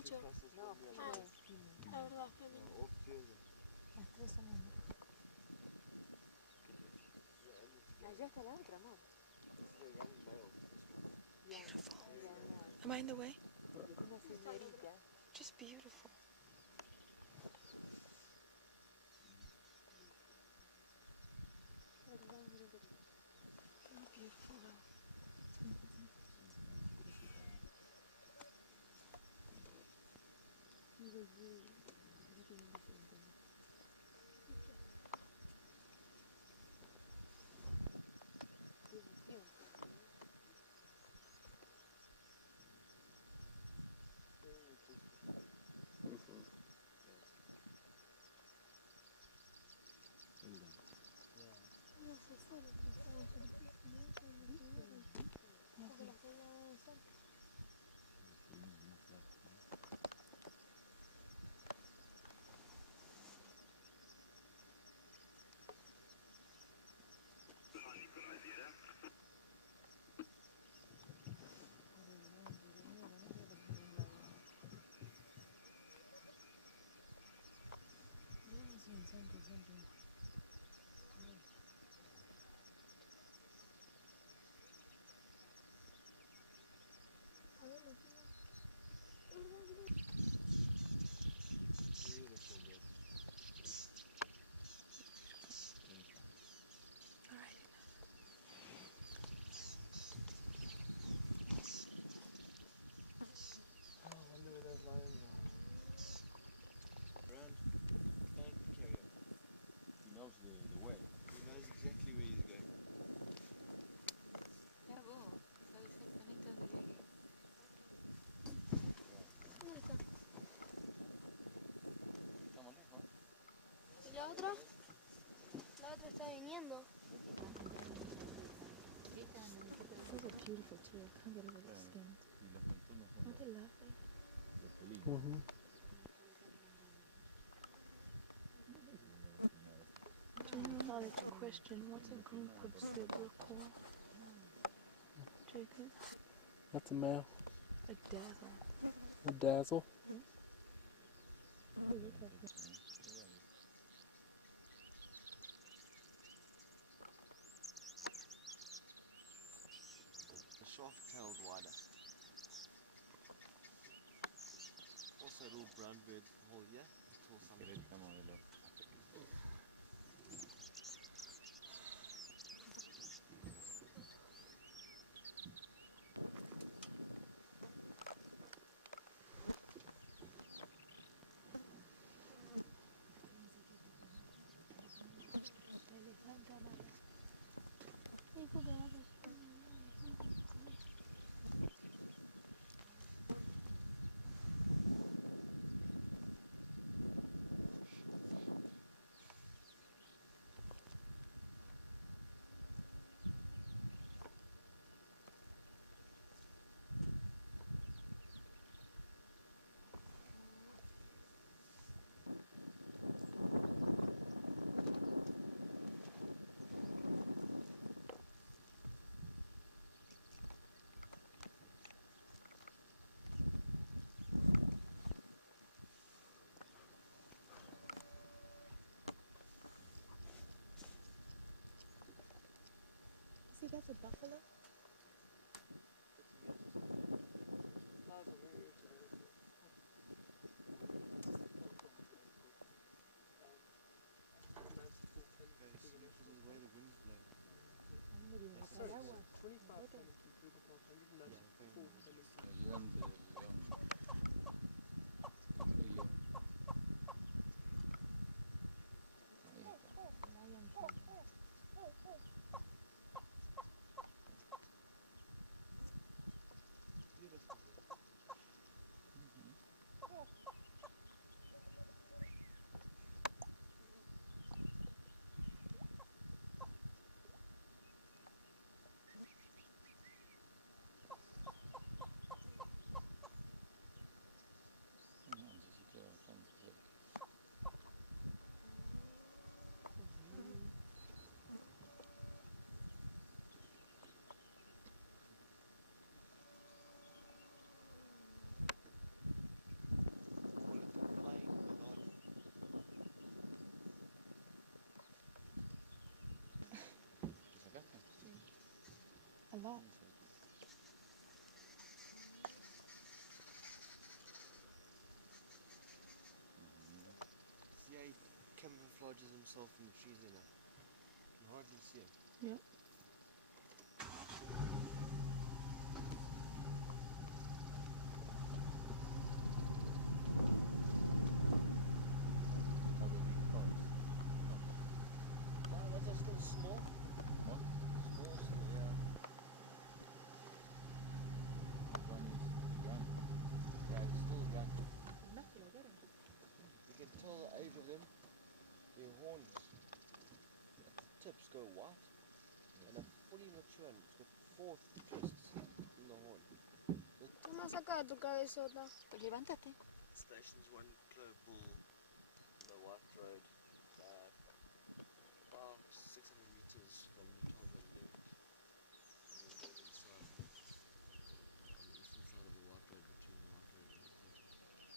macho. No, La verdad, femina. las tres son hembras. Allá está la otra, amor. Beautiful. Am I in the way? Una señorita. Just beautiful. Very beautiful though. Alrighty. I wonder where those lions are. Around. Don't carry on. He knows the way. He knows exactly where he's going. Ya vos, sabes exactamente dónde tiene que ir. ¿Dónde está? Estamos lejos. ¿Y la otra? La otra está viniendo. Those are beautiful too. I can't get over the skins. Y los montunos son Aren't they lovely? los felinos. General question, what's a group of zebra called? Jacob? That's a male. A dazzle. A dazzle. The soft-tailed whiter. Also a little brown bird hole here. Tall Que summit. ver qué modelo. See, that's a buffalo. The way the winds blow. I'm not even looking at that one. 25 centimeters through the past 194 centimeters. El león de león. El león. Ahí está. Lion King. Beautiful. No, ni siquiera bastante cerca. lot. Yeah, he camouflages himself in the trees there now. You can hardly see him. Yep. That's still small. You can tell the age of them. Their horns tips go white, and they're fully mature. And it's got 4 twists in the horn. Toma, saca de tu cabezota. Pues levántate. Stations 1 Global, the White Road, 600 meters from Tolga Link, on the northern side, on the eastern side of the White Road, between the White Road and the Cotton.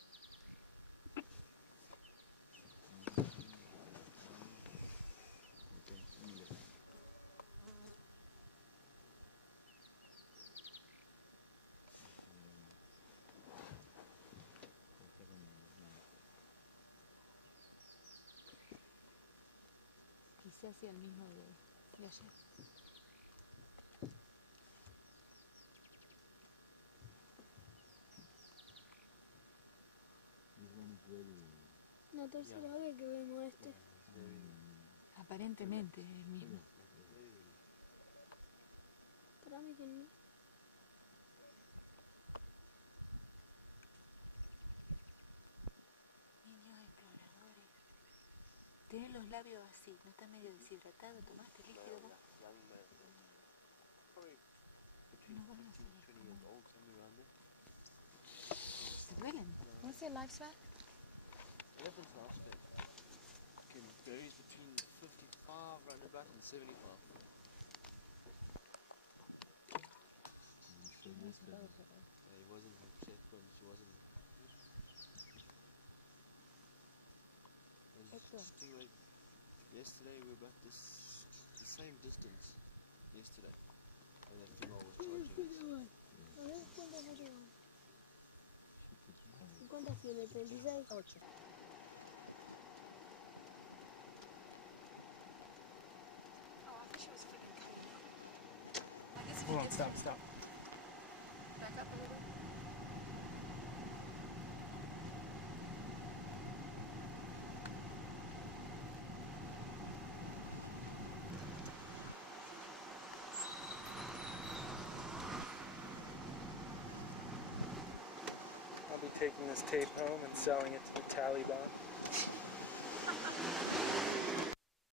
Quizás sea el mismo de ayer. La tercera vez que vemos este. Aparentemente es el mismo. Para mí que no. Niños exploradores. Tienes los labios así, ¿no estás medio deshidratado? ¿Tomaste líquido vos? Young man, probably between 15 and 20 years old, somewhere around there. ¿Se duelen? What's their lifespan? Elephant's lifespan can vary between 55 roundabout and 75. He wasn't upset when she wasn't. Stingray, yesterday we were about the same distance yesterday, and that female was charging us. A ver, ¿cuántas lleva? ¿Cuántas tiene? 36. 8. Hold on, stop. Back up a little. I'll be taking this tape home and selling it to the Taliban.